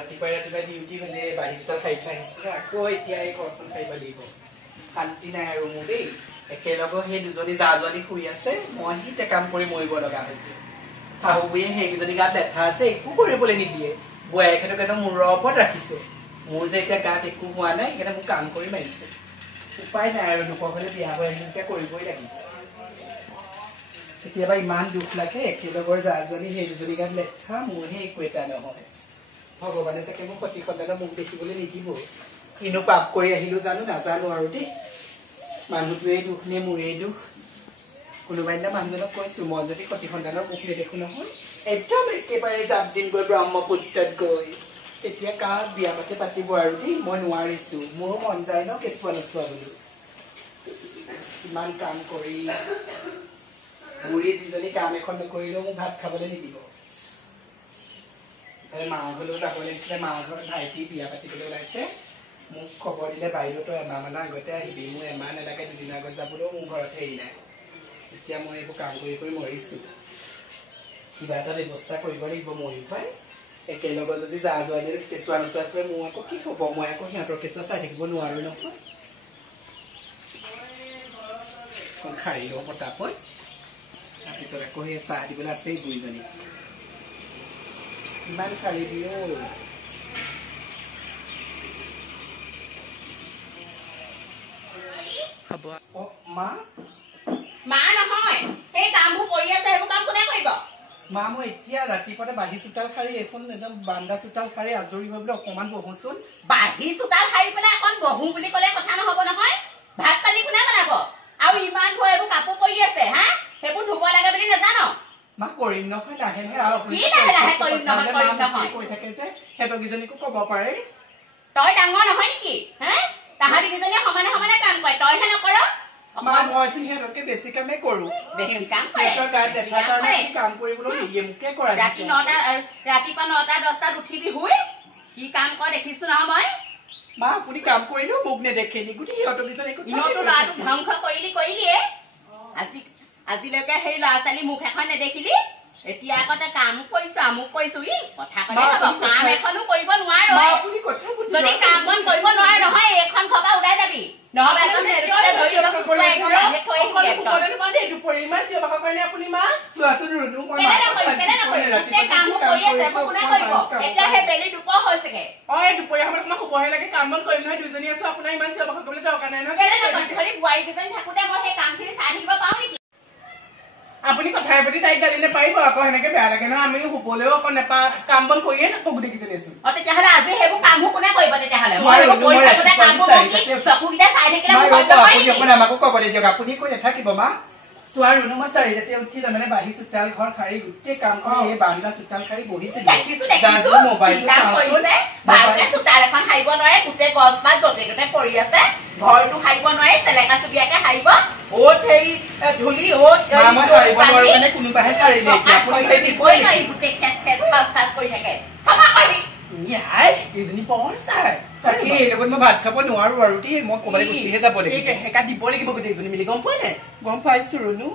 ৰাতিপুৱা ডিউটি হ'লে বাহিৰটা খাই থৈ আহিছিলে আকৌ এতিয়া এই ঘৰখন খাইব লাগিব শান্তি নাই আৰু মোৰ দেই একেলগে সেই দুজনী জা-জোৱালী শুই আছে মই হিতে কাম কৰি মৰিব লগা হৈছে শাহু বুঢ়ীয়ে সেইকেইজনী গাত লেঠা আছে একো কৰিবলৈ নিদিয়ে বোৱাৰীয়েকেইটাক একদম মূৰৰ ওপৰত ৰাখিছে মোৰ যে এতিয়া গাত একো হোৱা নাই সেইকাৰণে মোক কাম কৰি মাৰিছে উপায় নাই আৰু লোকৰ ঘৰলে বিয়া হৈ আহিলে এতিয়া কৰিবই লাগিব কেতিয়াবা ইমান দুখ লাগে একেলগৰ জা-জোৱালী সেই দুজনী গাত লেঠা মোৰহে একো এটা নহয় ভগৱানে চাগে মোক সতি সন্তানৰ মুখ দেখিবলৈ নিদিব কিনো পাপ কৰি আহিলো জানো নাজানো আৰু দেই মানুহটোৱে দুখ নে মোৰেই দুখ কোনোবাই দিনা মানুহজনক কৈছো মই যদি সতি সন্তানৰ মুখ নেদেখো নহয় একদম একেবাৰে জাপ দিন গৈ ব্ৰহ্মপুত্ৰত গৈ তেতিয়া কাক বিয়া পাতি পাতিব আৰু দেই মই নোৱাৰিছো মোৰো মন যায় ন কেঁচুৱা নোচোৱা বুলি ইমান কাম কৰি বুঢ়ী যিজনী কাম এখন নকৰিলেও মোক ভাত খাবলৈ নিদিব মাৰ ঘৰলৈও যাব লাগিছিলে মাৰ ঘৰত ভাইটি বিয়া পাতিবলৈ ওলাইছে মোক খবৰ দিলে বাইদেউ তই এমাহ মানৰ আগতে আহিবি মোৰ এমাহ নালাগে দুদিনৰ আগত যাবলৈও মোৰ ঘৰত হেৰি নাই এতিয়া মই এইবোৰ কাম কৰি কৰি মৰিছো কিবা এটা ব্যৱস্থা কৰিব লাগিব মৰি পাই একেলগত যদি জা-জোৱালী কেঁচুৱা নোচোৱাতকৈ মোৰ আকৌ কি হ'ব মই আকৌ সিহঁতৰ কেঁচুৱা চাই থাকিব নোৱাৰো নহয় খাৰি লওঁ পতাপত তাৰপিছত আকৌ সেই চাহ দিবলৈ আছেই দুইজনী ইমান খালি দিও হ'ব মা মা নহয় সেই কামবোৰ কৰি আছে সেইবোৰ কাম কোনে কৰিব মা মই এতিয়া ৰাতিপুৱাতে বাঢ়ি চোতাল সাৰি এখন একদম বান্দা চোতাল সাৰি আজৰি হৈ বোলে অকমান বহোচোন বাঢ়ি চোতাল সাৰি পেলাই এখন বহো বুলি ক'লে কথা নহ'ব নহয় ভাত পানী কোনে বনাব আৰু ইমান ধোৱা এইবোৰ কাপোৰ কৰি আছে হা সেইবোৰ ধুব লাগে বুলি নাজানো মা কৰিম নহয় লাহে লাহে আৰু কি লাহে লাহে কৰিম নহয় কৈ থাকে যে সিহঁতকেইজনীকো ক'ব পাৰে তই ডাঙৰ নহয় নেকি হা তাহাঁতি কেইজনীয়ে সমানে সমানে কাম কৰে তইহে নকৰ মা মইচোন সিহঁতকে বেছি কামেই কৰো কাম কৰিবলৈ নিদিয়ে মোকে কৰা ৰাতিপুৱা 9-10টাত উঠিবি শুই কি কাম কৰ দেখিছো নহয় মই মা আপুনি কাম কৰিলেও মোক নেদেখে নি গোটেই সিহঁতকেইজনীকো ল'ৰাটো ধ্বংস কৰিলিয়ে আজিলৈকে সেই ল'ৰা ছোৱালী মুখ এখন নেদেখিলি এতিয়া আগতে কাম কৰিছো আমুক কৰিছো ই কথা ক'লে হ'ব কাম এখনো কৰিব নোৱাৰো যদি কাম বন কৰিব নোৱাৰ নহয় এইখন খবা উৰাই যাবি নহ'লে একদম বোৱাৰীকেইজনী থাকোতে মই সেই কামখিনি চাই থাকিব পাৰো নেকি আপুনি কথাই প্ৰতি তাইক গালি নাপাৰিব আকৌ সেনেকে বেয়া লাগে ন আমি শুবলৈও আকৌ নেপাওঁ কাম বন কৰিয়ে থাকো গোটেইকেইজনী আছো তেতিয়াহ'লে আজি সেইবোৰ কামবোৰ কোনে কৰিব তেতিয়াহ'লে চকুকেইটা চাই থাকিলে আমাকো ক'বলৈ দিয়ক আপুনি কৈ নাথাকিব মা চোৱা ৰুণু মই 4টাতে উঠি তাৰমানে বাঢ়ি চোতাল ঘৰ সাৰি গোটেই কাম কৰি এই বান্দা চোতাল সাৰি বহিছিলো চোতাল এখন সাৰিব নোৱাৰে গোটেই গছ পাত য'তে ত'তে পৰি আছে ঘৰটো সাৰিব নোৱাৰে চেলেকা চুবিয়াকে সাৰিব অত সেই ধূলি কোনোবাহে সাৰিলে গোটেই খেচ খেচ খাচ খাচ কৰি থাকে চাফা কৰিবি এইজনী বৰ চাই তাকে এই লগত মই ভাত খাব নোৱাৰো আৰু দেই মই ক'বালৈ গুচিহে যাব লাগিব সেকা দিব লাগিব গোটেইজনী মিলি গম পোৱা নাই গম পাইছো ৰুণু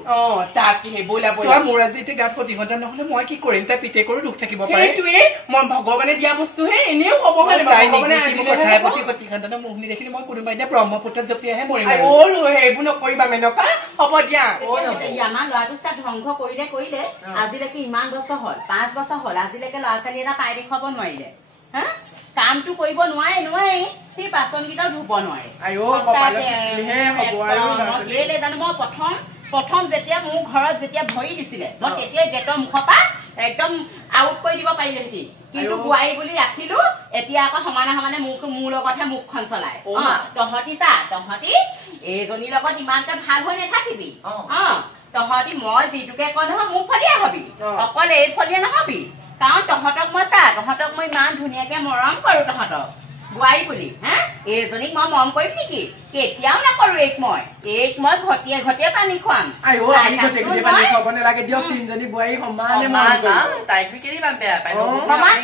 তাকে বইলা মোৰ আজি এতিয়া গাত প্ৰতিঘণ্টা নহলে মই কি কৰিম তাই পিতে কৰি দুখ থাকিব পাৰে মই ভগৱানে দিয়া বস্তুহে এনেও হ'ব কথাই প্ৰতি প্ৰতিঘণ্টা মুখ নেদেখিলে মই কোনোবাই এতিয়া ব্ৰহ্মপুত্ৰত জপিয়াহে মৰিম সেইবোৰ নকৰিবা মেনকা হ'ব দিয়া আমাৰ ল'ৰাটো তাত ধ্বংস কৰিলে আজিলৈকে ইমান বছৰ হ'ল 5 বছৰ হ'ল আজিলৈকে ল'ৰা ছোৱালী এটা পাই দেখুৱাব নোৱাৰিলে হা কামটো কৰিব নোৱাৰে সি বাচনকেইটাও ধুব নোৱাৰে জানো মই প্ৰথম যেতিয়া মোৰ ঘৰত যেতিয়া ভৰি দিছিলে মই তেতিয়াই গেটৰ মুখৰ পৰা একদম আউট কৰি দিব পাৰিলোহেঁতি কিন্তু বোৱাৰী বুলি ৰাখিলো এতিয়া আকৌ সমানে সমানে মোৰ লগতহে মুখখন চলাই তহঁতি এইজনীৰ লগত ইমানকে ভাল হৈ নাথাকিবি তহঁতি মই যিটোকে কয় নহয় মোৰ ফলীয়া হবি অকল এই ফলীয়া নহবি কাৰণ তহঁতক মই ইমান ধুনীয়াকে মৰম কৰো তহঁতক বোৱাৰী বুলি হা এইজনীক মই মৰম কৰিম নেকি কেতিয়াও নকৰো এইক মই ঘটিয়ে পানী খুৱাম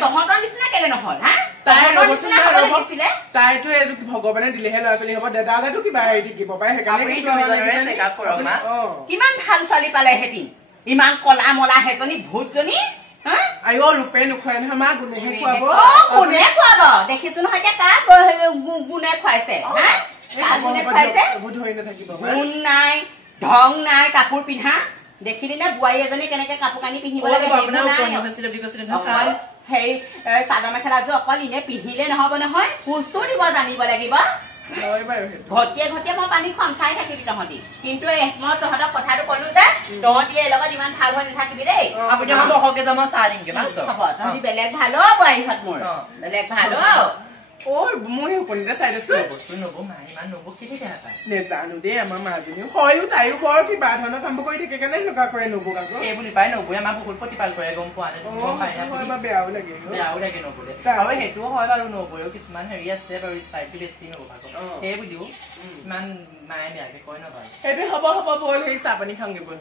তহঁতৰ নিচিনা কেলে নহল হা তাইতো ভগৱানে দিলেহে ল'ৰা ছোৱালী হ'ব দাদাটো কিবা হেৰি থাকিব পাৰে কিমান ভাল ছোৱালী পালে সেতি ইমান কলা মলা সেইজনী ভূতজনী হা আইও ৰূপে নোখোৱাই নহয় মা গুণেহে খুৱাব কোনে খুৱাব দেখিছো নহয় এতিয়া কাক গুণে খুৱাইছে হা কাক গুণে খুৱাইছে ধৰি নাথাকিব গুণ নাই ঢং নাই কাপোৰ পিন্ধা দেখিলি নে বোৱাৰী এজনী কেনেকে কাপোৰ কানি পিন্ধিব লাগে সেই চাদৰ মেখেলাযোৰ অকল ইনে পিন্ধিলে নহব নহয় খোজটো দিব জানিব লাগিব ঘটিয়ে ঘটিয়ে মই পানী খুৱাম চাই থাকিবি তহঁতি কিন্তু মই তহঁতক কথাটো কলো যে তহঁতি এই লগত ইমান ভাল হৈ নাথাকিবি দেই তহঁতি বেলেগ ভাল বোৱাৰীহঁত মোৰ বেলেগ ভাল মই কণিতা চাই আছো নেজানো দেই আমাৰ মাজনীও হয়ো তাইও বৰ কিবা ধৰণৰ কাম কৰি থাকে কাৰণে এনেকুৱা কৰে নবৌক আকৌ এই বুলি পাই নবৌয়ে আমাৰ বহুত প্ৰতিপাল কৰে গম পোৱা বেয়াও লাগে নবৌলে আৰু সেইটোও হয় বাৰু নবৌয়েও কিছুমান হেৰি আছে বাৰু ষ্টাইলটো বেছি নবৌ সেই বুলিও ইমান মায়ে বেয়াকে কয় নকয় সেইটো হ'ব হ'ব বল সেই চাহ পানী খাওঁগে বল